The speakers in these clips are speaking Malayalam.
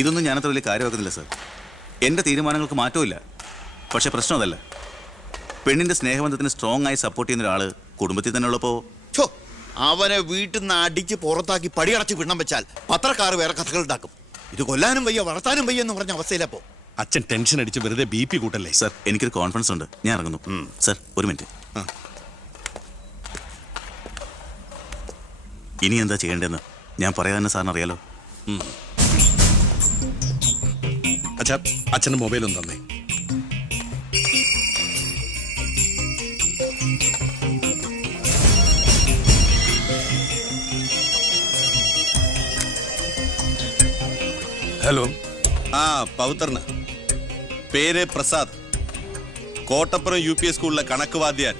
ഇതൊന്നും ഞാനത്ര വലിയ കാര്യമാക്കുന്നില്ല സർ. എൻ്റെ തീരുമാനങ്ങൾക്ക് മാറ്റമില്ല. പക്ഷേ പ്രശ്നം അതല്ല. പെണ്ണിൻ്റെ സ്നേഹബന്ധത്തിന് സ്ട്രോങ് ആയി സപ്പോർട്ട് ചെയ്യുന്ന ഒരാൾ കുടുംബത്തിൽ തന്നെ ഉള്ളപ്പോൾ അവനെ വീട്ടിൽ നിന്ന് അടിച്ച് പുറത്താക്കി പടിയടച്ച് പിണ്ണം വെച്ചാൽ പത്രക്കാർ വേറെ കഥകൾ ഉണ്ടാക്കും. ഇത് കൊല്ലാനും വയ്യ വളർത്താനും വയ്യ എന്ന് പറഞ്ഞ അവസ്ഥയിലപ്പോ അച്ഛൻ ടെൻഷൻ അടിച്ച് വെറുതെ BP കൂട്ടല്ലേ. സർ, എനിക്കൊരു കോൺഫിഡൻസ് ഉണ്ട്. ഞാൻ ഇറങ്ങുന്നു. സർ, ഒരു മിനിറ്റ്. ഇനി എന്താ ചെയ്യേണ്ടതെന്ന് ഞാൻ പറയാൻ സാറിന് അറിയാലോ. അച്ഛാ, അച്ഛൻ്റെ മൊബൈൽ ഒന്ന് തന്നേ. ഹലോ. പവിത്രന്. പേര് പ്രസാദ്. കോട്ടപ്പുറം UP സ്കൂളിലെ കണക്ക് വാദ്യാൻ.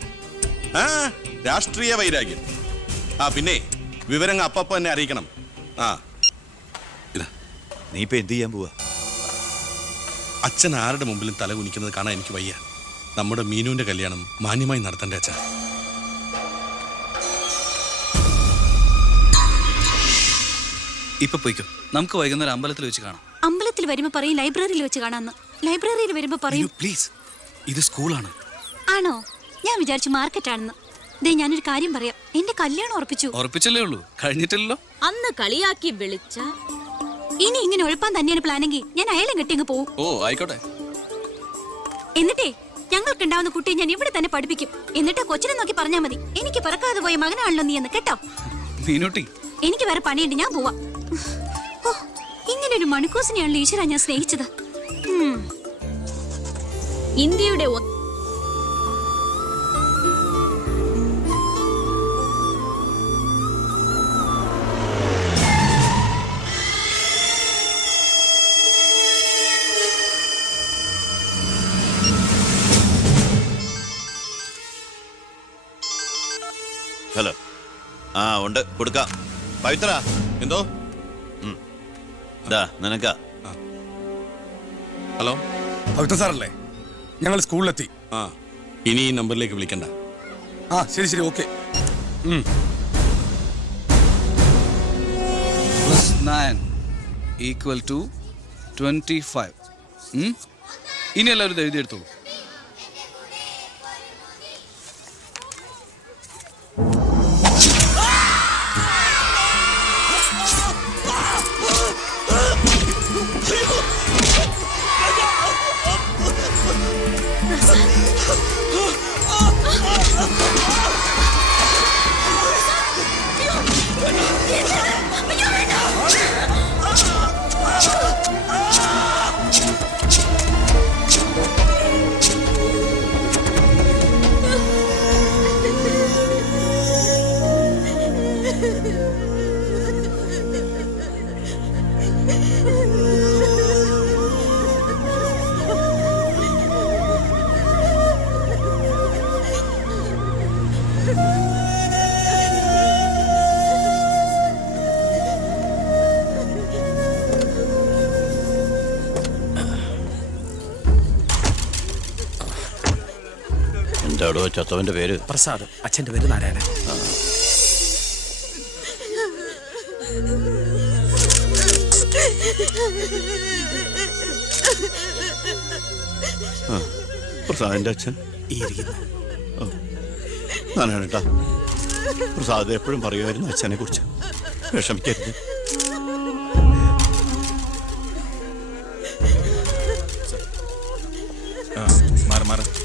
രാഷ്ട്രീയ വൈരാഗ്യം. പിന്നെ വിവരങ്ങൾ അപ്പപ്പ എന്നെ അറിയിക്കണം. നീ ഇപ്പൊ എന്ത് ചെയ്യാൻ പോവാ? അച്ഛൻ ആരുടെ മുമ്പിലും തല കുനിക്കുന്നത് കാണാൻ എനിക്ക് വയ്യ. നമ്മുടെ മീനുവിന്റെ കല്യാണം മാന്യമായി നടത്തണ്ടേ അച്ഛാ? ഇപ്പൊ പോയിക്കോ. നമുക്ക് വൈകുന്നേരം അമ്പലത്തിൽ വെച്ച് കാണാം. അമ്പലത്തിൽ വരുമ്പോ പറയും ലൈബ്രറിയിൽ വെച്ച് കാണാന്ന്. ലൈബ്രറിയിൽ വരുമ്പോ പറയും പ്ലീസ്, ഇത് സ്കൂളാണ്. ആണോ? ഞാൻ വിചാരിച്ചു മാർക്കറ്റ് ആണെന്ന്. ദേ, ഞാനൊരു കാര്യം പറയാം. എന്റെ കല്യാണം ഉറപ്പിച്ചല്ലേ ഉള്ളൂ, കഴിഞ്ഞിട്ടില്ലല്ലോ. അന്ന് കളിയാക്കി വിളിച്ച ഇനി ഇങ്ങനെ ഒഴിപ്പാൻ തന്നെയാണ് പ്ലാനെങ്കിൽ ഞാൻ അയാളെ കെട്ടിയങ്ങ് പോവും. ഓ ആയിക്കോട്ടെ. എന്നിട്ടേ ഞങ്ങൾക്കുണ്ടാവുന്ന കുട്ടിയെ ഞാൻ ഇവിടെ തന്നെ പഠിപ്പിക്കും. എന്നിട്ട് കൊച്ചിനെ നോക്കി പറഞ്ഞാൽ മതി, എനിക്ക് പിറക്കാതെ പോയ മകനാണല്ലോ നീ എന്ന്. കേട്ടോ മീനൂട്ടി? എനിക്ക് വേറെ പണിയുണ്ട്, ഞാൻ പോവാ. ഓ, ഇങ്ങനെ ഒരു മണിക്കൂസിനെയാണല്ലോ ഈശ്വര ഞാൻ സ്നേഹിച്ചത്. ഇന്ത്യയുടെ ഹലോ. ഉണ്ട്, കൊടുക്കാം. പവിത്ര, എന്തോ? നിനക്കാ. ഹലോ, പവിത്ര സാറല്ലേ? ഞങ്ങൾ സ്കൂളിലെത്തി. ഇനി ഈ നമ്പറിലേക്ക് വിളിക്കണ്ട. ശരി ശരി, ഓക്കെ. +9 = 25. ഇനി എല്ലാവരും എഴുതിയെടുത്തോളൂ. എന്താടോ ചത്തവന്റെ പേര്? പ്രസാദ്. അച്ഛൻ്റെ പേര് നാരായണൻ. പ്രസാദിന്റെ അച്ഛൻ നാരായണേട്ടാ. പ്രസാദ് എപ്പോഴും പറയുമായിരുന്നു അച്ഛനെ കുറിച്ച്. വിഷമിക്കരുത്.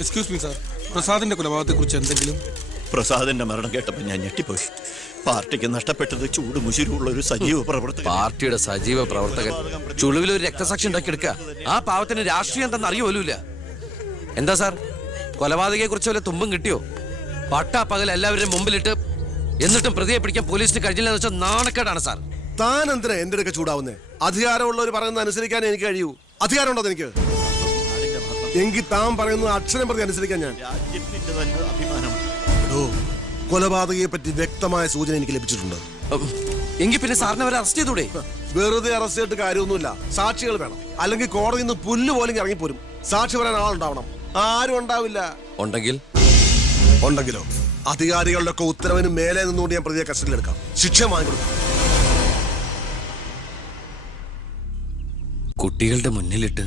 എക്സ്ക്യൂസ് മീ സാർ, പ്രസാദിന്റെ കൊലപാതകത്തെ കുറിച്ച് എന്തെങ്കിലും? പ്രസാദിന്റെ മരണം കേട്ടപ്പോൾ ഞാൻ ഞെട്ടിപ്പോയി. പാർട്ടിക്ക് നഷ്ടപ്പെട്ടത് ചൂട് മുശിരുള്ള ഒരു സജീവ പ്രവർത്തകൻ. പാർട്ടിയുടെ സജീവ പ്രവർത്തകൻ ചുളിവിലൊരു രക്തസാക്ഷി ഉണ്ടാക്കിയെടുക്കുക. ആ പാവത്തിന് രാഷ്ട്രീയം എന്തെന്ന് അറിയുമല്ല. എന്താ സാർ, കൊലപാതകയെ കുറിച്ച് വല്ല തുമ്പും കിട്ടിയോ? പട്ടാ പകൽ എല്ലാവരുടെയും മുമ്പിലിട്ട് എന്നിട്ടും പ്രതിയെ പിടിക്കാൻ പോലീസിന് കഴിഞ്ഞില്ലെന്ന് വെച്ചാൽ നാണക്കേടാണ് സാർ. താൻ എന്തിനാ എന്റെ അടുക്ക ചൂടാവുന്നേ? അധികാരമുള്ളവർ പറയുന്നത് അനുസരിക്കാൻ എനിക്ക് കഴിയൂ. അധികാരം ഉണ്ടോ എനിക്ക്? എങ്കിൽ താൻ പറയുന്നത് അക്ഷരം പ്രതി അനുസരിക്കാൻ ഞാൻ. രാജ്യത്തിന്റെ തന്നെ അഭിമാനം. കൊലപാതകയെ പറ്റി വ്യക്തമായ സൂചന എനിക്ക് ലഭിച്ചിട്ടുണ്ട്. എങ്കിൽ പിന്നെ സാറിനെ അവരെ അറസ്റ്റ് ചെയ്തൂടെ? വെറുതെ അറസ്റ്റ് ചെയ്തിട്ട് കാര്യമൊന്നുമില്ല. സാക്ഷികൾ വേണം. അല്ലെങ്കിൽ കോടതിയിൽ നിന്ന് പുല്ല് പോലും ഇറങ്ങിപ്പോരും. സാക്ഷി പറയാൻ ആളുണ്ടാവണം. ആരും ഉണ്ടാവില്ല. ഉണ്ടെങ്കിലോ അധികാരികളുടെ ഒക്കെ ഉത്തരവിന് മേലെ നിന്നുകൊണ്ട് ഞാൻ പ്രതിയെ കസ്റ്റഡിയിലെടുക്കാം. ശിക്ഷ വാങ്ങിക്കൊടുക്കാം. കുട്ടികളുടെ മുന്നിലിട്ട്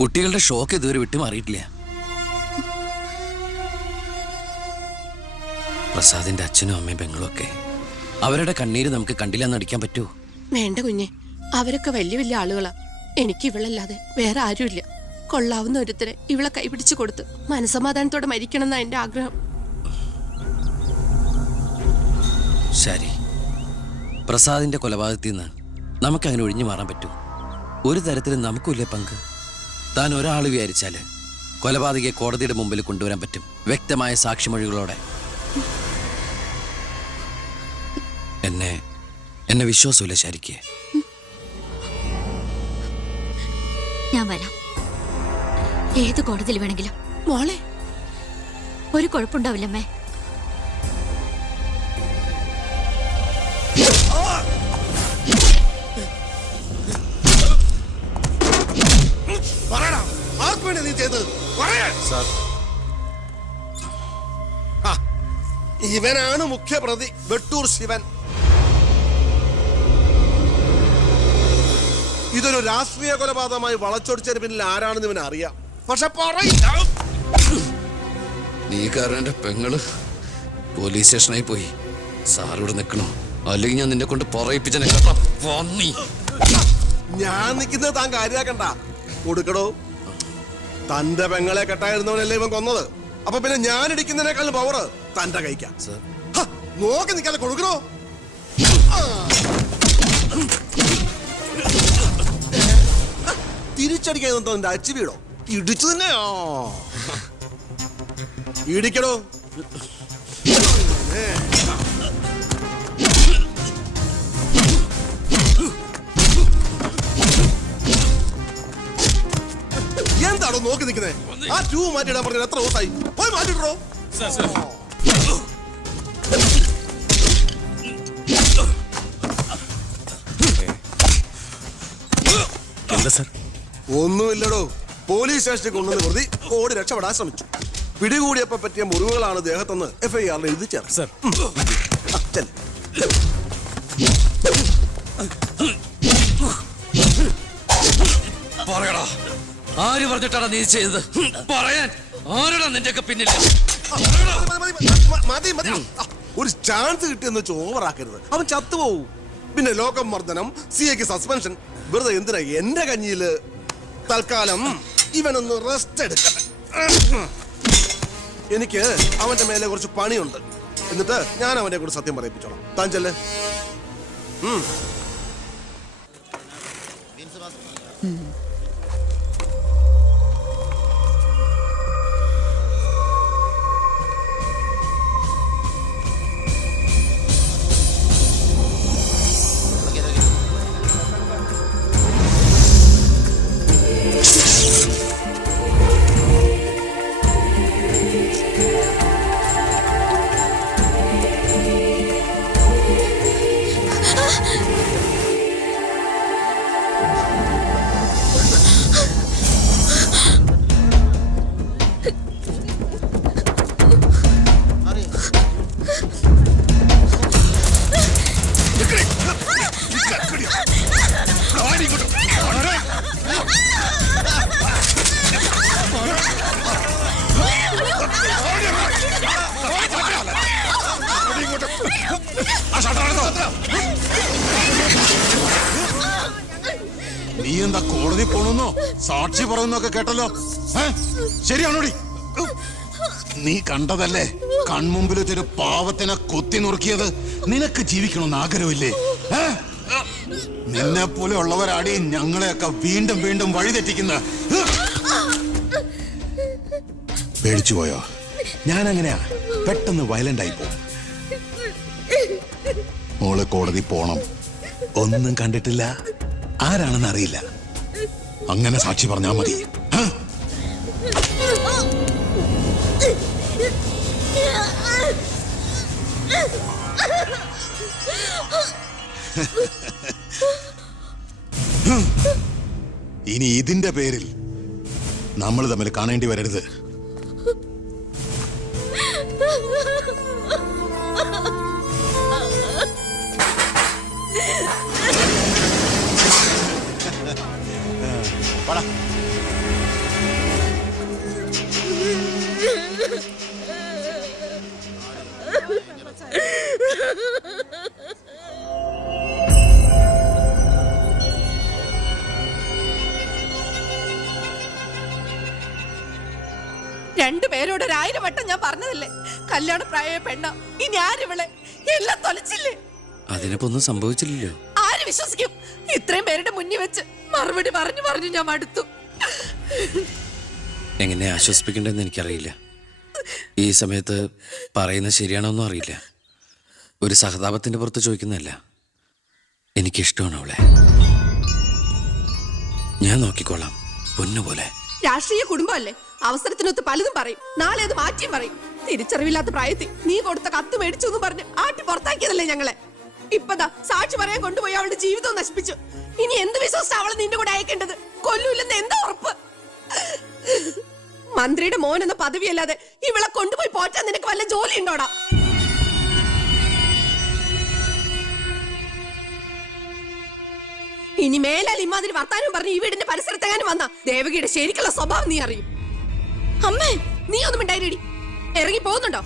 കുട്ടികളുടെ ഷോക്ക് ഇതുവരെ വിട്ടുമാറിയിട്ടില്ല. പ്രസാദിന്റെ അച്ഛനും അമ്മയും പെങ്ങളും ഒക്കെ അവരുടെ കണ്ണീര് നമുക്ക് കണ്ടില്ലെന്ന് നടിക്കാൻ പറ്റുമോ? വേണ്ട കുഞ്ഞെ, അവരൊക്കെ വലിയ വലിയ ആളുകളാ. എനിക്ക് ഇവളല്ലാതെ വേറെ ആരുമില്ല. കൊള്ളാവുന്ന ഒരുത്തരെ ഇവളെ കൈപിടിച്ചു കൊടുത്ത് മനസമാധാനത്തോടെ മരിക്കണം എന്നാ എന്റെ ആഗ്രഹം. ശരി, പ്രസാദിന്റെ കൊലപാതകത്തിൽ നിന്ന് നമുക്കങ്ങനെ ഒഴിഞ്ഞു മാറാൻ പറ്റൂ? ഒരു തരത്തിലും നമുക്കില്ലേ പങ്ക്? താൻ ഒരാൾ വിചാരിച്ചാല് കൊലപാതകയെ കോടതിയുടെ മുമ്പിൽ കൊണ്ടുവരാൻ പറ്റും, വ്യക്തമായ സാക്ഷിമൊഴികളോടെ. എന്നെ വിശ്വാസമില്ല ശരിക്ക്. ഞാൻ വരാം, ഏത് കോടതിയിൽ വേണമെങ്കിലും. മോളെ, ഒരു കുഴപ്പമുണ്ടാവില്ലമ്മേ. ഇവനാണ് മുഖ്യപ്രതി, വെട്ടൂർ ശിവൻ. ഇതൊരു രാഷ്ട്രീയ കൊലപാതകമായി വളച്ചൊടിച്ചതിന് പിന്നിൽ ആരാണെന്ന് ഇവൻ അറിയാം. പക്ഷെ നീ കാരണം എന്റെ പെങ്ങള് പോലീസ് സ്റ്റേഷനായി പോയി. സാറിവിടെ നിൽക്കണോ? അല്ലെങ്കിൽ ഞാൻ നിന്നെ കൊണ്ട് പറയിപ്പിച്ച ഞാൻ നിൽക്കുന്നത് താൻ കാര്യാക്കണ്ട. കൊടുക്കടോ, തന്റെ പെങ്ങളെ കെട്ടായിരുന്നവനല്ലേ ഇവൻ കൊന്നത്. അപ്പൊ പിന്നെ ഞാൻ ഇടിക്കുന്നതിനേക്കാളും പവർ തന്റെ കഴിക്കാം. നോക്കി നിൽക്കാതെ കൊടുക്കണോ? തിരിച്ചടിക്കാൻ എന്റെ അച്ചു വീടോ? ഇടിച്ചു തന്നെയോ? ഇടിക്കടോ. എന്താണോ നോക്കി നിൽക്കുന്നത്? ആ ട്യൂബ് മാറ്റിയിടാൻ പറഞ്ഞത് എത്ര ദിവസമായി? പോയി മാറ്റിട്ടോ. എന്താ സാർ? ഒന്നുമില്ലടോ, പോലീസ് സ്റ്റേഷനിൽ കൊണ്ടുവന്ന് പ്രതി ഓടി രക്ഷപ്പെടാൻ ശ്രമിച്ചു. പിടികൂടിയപ്പോ പറ്റിയ മുറിവുകളാണ് ദേഹത്തെന്ന് FIR എഴുതി ചേർത്ത്. സാർ, ആര് പറഞ്ഞിട്ടാണ് നീ ചെയ്തത്? പറയാൻ ആരാടാ നിന്റെയൊക്കെ പിന്നിൽ? മതി മതി, ഒരു ചാൻസ് കിട്ടിയെന്ന് വെച്ച് ഓവറാക്കരുത്. അവൻ ചത്തുപോവും. പിന്നെ ലോകം മർദ്ദനം, CA സസ്പെൻഷൻ. വെറുതെ എന്തിനാ എന്റെ കഞ്ഞിയില്? തൽക്കാലം ഇവനൊന്ന് റെസ്റ്റ് എടുക്കട്ടെ. എനിക്ക് അവന്റെ മേലെ കുറച്ച് പണിയുണ്ട്. എന്നിട്ട് ഞാൻ അവനെ കൂടെ സത്യം പറയിപ്പിച്ചോളാം. താൻ ചെല്ല്. നീ എന്താ കോടതി പോണെന്നോ സാക്ഷി പറയുന്നൊക്കെ കേട്ടല്ലോ? ശരിയാണോടി? നീ കണ്ടതല്ലേ കൺമുമ്പിൽ ഒരു പാവത്തിനെ കൊത്തി നുറുക്കിയത്? നിനക്ക് ജീവിക്കണമെന്ന് ആഗ്രഹമില്ലേ? നിന്നെ പോലെ ഉള്ളവരാടി ഞങ്ങളെയൊക്കെ വീണ്ടും വീണ്ടും വഴിതെറ്റിക്കുന്ന. പേടിച്ചു പോയോ? ഞാൻ അങ്ങനെയാ, പെട്ടെന്ന് വയലന്റ് ആയി പോകും. മോള് കോടതി പോണം. ഒന്നും കണ്ടിട്ടില്ല, ആരാണെന്ന് അറിയില്ല. അങ്ങനെ സാക്ഷി പറഞ്ഞാ മതി. ഇനി ഇതിന്റെ പേരിൽ നമ്മൾ തമ്മിൽ കാണേണ്ടി വരരുത്. വാടാ. രണ്ടുപേരോട് 1000 വട്ടം ഞാൻ പറഞ്ഞതല്ലേ, കല്യാണ പ്രായ പെണ്ണ. ഇനി ആരിവളെ എല്ലാം തൊലച്ചില്ലേ? അതിനിപ്പോ ഒന്നും സംഭവിച്ചില്ലല്ലോ. ആര് വിശ്വസിക്കും? ഇത്രയും പേരുടെ മുന്നിൽ വെച്ച് മറുപടി പറഞ്ഞു പറഞ്ഞു ഞാൻ മടുത്തു. എങ്ങനെ ആശ്വസിപ്പിക്കണ്ടെന്ന് എനിക്കറിയില്ല. ഈ സമയത്ത് പറയുന്നത് ശരിയാണോന്നും അറിയില്ല. ഒരു സഹതാപത്തിന്റെ പുറത്ത് ചോദിക്കുന്നതല്ല. എനിക്കിഷ്ടമാണ് അവളെ. ഞാൻ നോക്കിക്കോളാം, പൊന്നുപോലെ. രാഷ്ട്രീയ കുടുംബമല്ലേ, അവസരത്തിനൊത്ത് പലതും പറയും, നാളെ അത് മാറ്റിയും പറയും. തിരിച്ചറിവില്ലാത്ത പ്രായത്തിൽ നീ കൊടുത്ത കത്ത് മേടിച്ചു എന്ന് പറഞ്ഞ് ആട്ടി പുറത്താക്കിയതല്ലേ ഞങ്ങളെ. ഇപ്പതാ സാക്ഷി പറയാൻ കൊണ്ടുപോയി അവളുടെ ജീവിതവും നശിപ്പിച്ചു. ഇനി എന്ത് വിശ്വസിച്ച അവളെ നിന്റെ കൂടെ അയക്കേണ്ടത്? കൊല്ലൂല്ലെന്ന് എന്താ ഉറപ്പ്? മന്ത്രിയുടെ മോൻ എന്ന പദവിയല്ലാതെ ഇവളെ കൊണ്ടുപോയി പോറ്റാൻ നിനക്ക് വല്ല ജോലി ഉണ്ടോടാ? ഇനി മേലാൽ ഇമാതിരി വർത്താനം പറഞ്ഞ് ഈ വീടിന്റെ പരിസരത്തെങ്ങാനും വന്ന ദേവകിയുടെ ശരിക്കുള്ള സ്വഭാവം നീ അറിയും. അമ്മേ, നീ ഒന്നും ഉണ്ടായിരടി. ഇറങ്ങി പോകുന്നുണ്ടോ?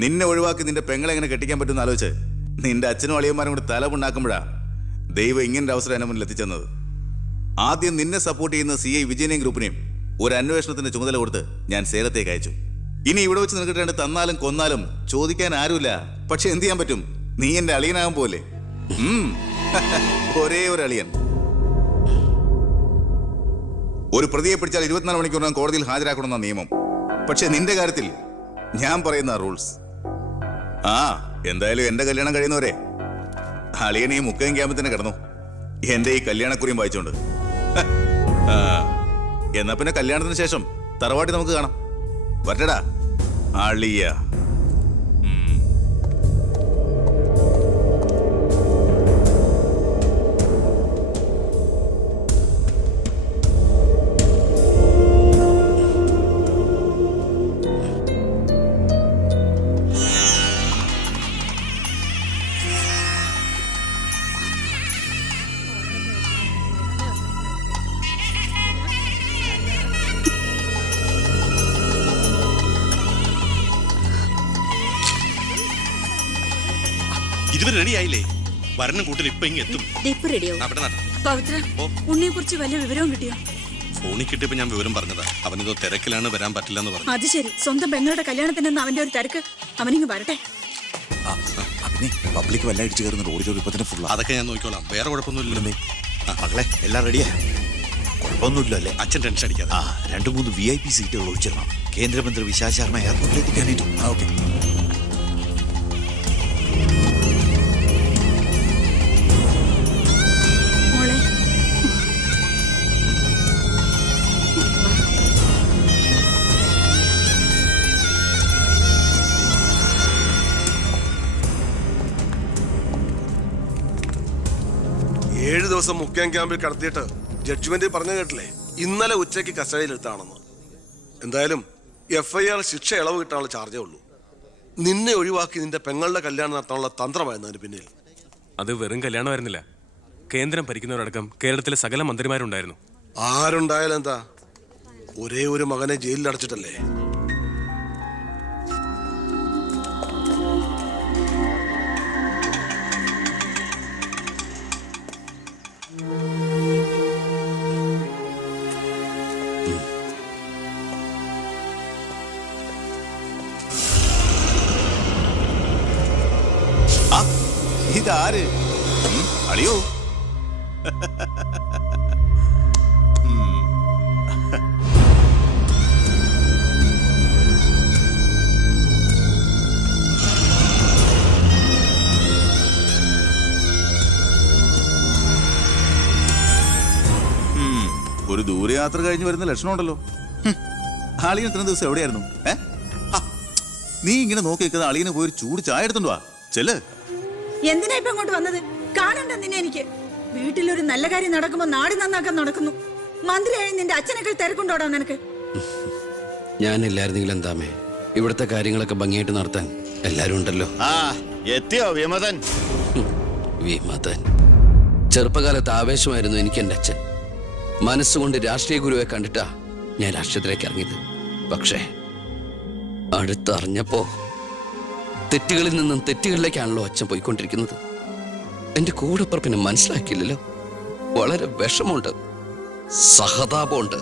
നിന്നെ ഒഴിവാക്കി നിന്റെ പെങ്ങളെ എങ്ങനെ കെട്ടിക്കാൻ പറ്റുമെന്ന് ആലോചിച്ച് നിന്റെ അച്ഛനും അളിയന്മാരും കൂടി തലമുണ്ടാക്കുമ്പോഴാ ദൈവം ഇങ്ങനൊരു അവസരം എന്നെ മുന്നിൽ എത്തിച്ചെന്നത്. ആദ്യം നിന്നെ സപ്പോർട്ട് ചെയ്യുന്ന CI വിജയനെയും ഗ്രൂപ്പിനെയും ഒരു അന്വേഷണത്തിന്റെ ചുമതല കൊടുത്ത് ഞാൻ സേലത്തേക്ക് അയച്ചു. ഇനി ഇവിടെ വെച്ച് നിൽക്കിട്ടേണ്ട തന്നാലും കൊന്നാലും ചോദിക്കാൻ ആരുമില്ല. പക്ഷെ എന്ത് ചെയ്യാൻ പറ്റും? നീ എന്റെ അളിയനാകാൻ പോലെ. ഒരേ ഒരു അളിയൻ. ഒരു പ്രതിയെ പിടിച്ചാൽ 24 മണിക്കൂറിനകം കോടതിയിൽ ഹാജരാക്കണമെന്ന നിയമം. പക്ഷെ നിന്റെ കാര്യത്തിൽ ഞാൻ പറയുന്ന റൂൾസ്. എന്തായാലും എന്റെ കല്യാണം കഴിയുന്നവരെ അളിയൻ ഈ മുക്കയും ക്യാമ്പിൽ തന്നെ കിടന്നു എന്റെ ഈ കല്യാണക്കുറിയും വായിച്ചോണ്ട്. എന്നാ പിന്നെ കല്യാണത്തിന് ശേഷം തറവാട്ടി നമുക്ക് കാണാം. വരട്ടടാ അളിയ. ഇതുവരെ റെഡി ആയില്ലേ? വരണം കൂട്ടിൽ ഇപ്പൊ ഇങ്ങ് എത്തും. ഇപ്പൊ റെഡിയാവും. അവിടെ നട. പവിത്ര, ഉണ്ണിയെ കുറിച്ച് വല്ല വിവരവും കിട്ടിയോ? ഫോണിൽ കിട്ടിയപ്പോ ഞാൻ വിവരം പറഞ്ഞതാ. അവനിതോ തിരക്കിലാണ്, വരാൻ പറ്റില്ല എന്ന് പറഞ്ഞു. അത് ശരി. സ്വന്തം പെങ്ങളുടെ കല്യാണത്തിനെന്ന് അവന്റെ ഒരു തിരക്ക്. അവനിങ്ങ് വരട്ടെ. പബ്ലിക് വല്ല അടിച്ചു കയറുന്നുണ്ട്. ഓഡിറ്റോറിയം ഇപ്പൊ തന്നെ ഫുള്ളാ. അതൊക്കെ ഞാൻ നോക്കിക്കോളാം. വേറെ കുഴപ്പമൊന്നുമില്ലല്ലോ. മകളെ എല്ലാം റെഡിയാ? കുഴപ്പമൊന്നുമില്ലല്ലേ? അച്ഛൻ ടെൻഷൻ അടിക്കാതെ. 2-3 VIP സീറ്റുകൾ ഒഴിച്ചിടണം. കേന്ദ്രമന്ത്രി വിശാൽ ശർമ്മ എയർപോർട്ടിൽ എത്തിക്കാനായിട്ടും. ഓക്കെ. മോളെ, 7 ദിവസം മുഖ്യം ക്യാമ്പിൽ കടത്തിയിട്ട് ജഡ്ജ്മെന്റ് പറഞ്ഞു കേട്ടില്ലേ, ഇന്നലെ ഉച്ചയ്ക്ക് കസ്റ്റഡിയിലെടുത്താണെന്ന്. എന്തായാലും FIR ശിക്ഷ ഇളവ് കിട്ടാനുള്ള ചാർജേ ഉള്ളൂ. നിന്നെ ഒഴിവാക്കി നിന്റെ പെങ്ങളുടെ കല്യാണം നടത്താനുള്ള തന്ത്രമായിരുന്നു അതിന് പിന്നിൽ. അത് വെറും കല്യാണമായിരുന്നില്ല. കേന്ദ്രം ഭരിക്കുന്നവരടക്കം കേരളത്തിലെ സകല മന്ത്രിമാരുണ്ടായിരുന്നു. ആരുണ്ടായാലും എന്താ, ഒരേ ഒരു മകനെ ജയിലിൽ അടച്ചിട്ടല്ലേ. ഇതാര്? അളിയോ? ഒരു ദൂരയാത്ര കഴിഞ്ഞ് വരുന്ന ലക്ഷണമുണ്ടല്ലോ. അളിയൻ ഇത്രയും ദിവസം എവിടെയായിരുന്നു? നീ ഇങ്ങനെ നോക്കി നിൽക്കുന്ന അളിയന് പോയി ഒരു ചൂട് ചായ എടുത്തോണ്ട് വാ. ചെല്ല്. എന്തിനാ ഇപ്പൊ അങ്ങോട്ട് വന്നത്? കാണണ്ട നിന്നെ എനിക്ക്. വീട്ടിലൊരു നല്ല കാര്യം നടക്കുമ്പോ നാട് നന്നാക്കാൻ നടക്കുന്നു. മന്ത്രിയായി നിന്റെ അച്ഛനൊക്കെ തിരക്കുണ്ടോടാ നിനക്ക്? ഞാനില്ലായിരുന്നെങ്കിൽ എന്താമേ, ഇവിടുത്തെ കാര്യങ്ങളൊക്കെ ഭംഗിയായിട്ട് നടത്താൻ എല്ലാരും ഉണ്ടല്ലോ. എത്തിയോ വിമതൻ? വിമതൻ. ചെറുപ്പകാലത്ത് ആവേശമായിരുന്നു എനിക്ക് എൻ്റെ അച്ഛൻ. മനസ്സുകൊണ്ട് രാഷ്ട്രീയ ഗുരുവെ കണ്ടിട്ടാ ഞാൻ രാഷ്ട്രീയത്തിലേക്ക് ഇറങ്ങിയത്. പക്ഷേ അടുത്തറിഞ്ഞപ്പോ തെറ്റുകളിൽ നിന്നും തെറ്റുകളിലേക്കാണല്ലോ അച്ഛൻ പോയിക്കൊണ്ടിരിക്കുന്നത്. എന്റെ കൂടെപ്പുറപ്പിനെ മനസ്സിലാക്കിയില്ലല്ലോ. വളരെ വിഷമമുണ്ട്, സഹതാപമുണ്ട്.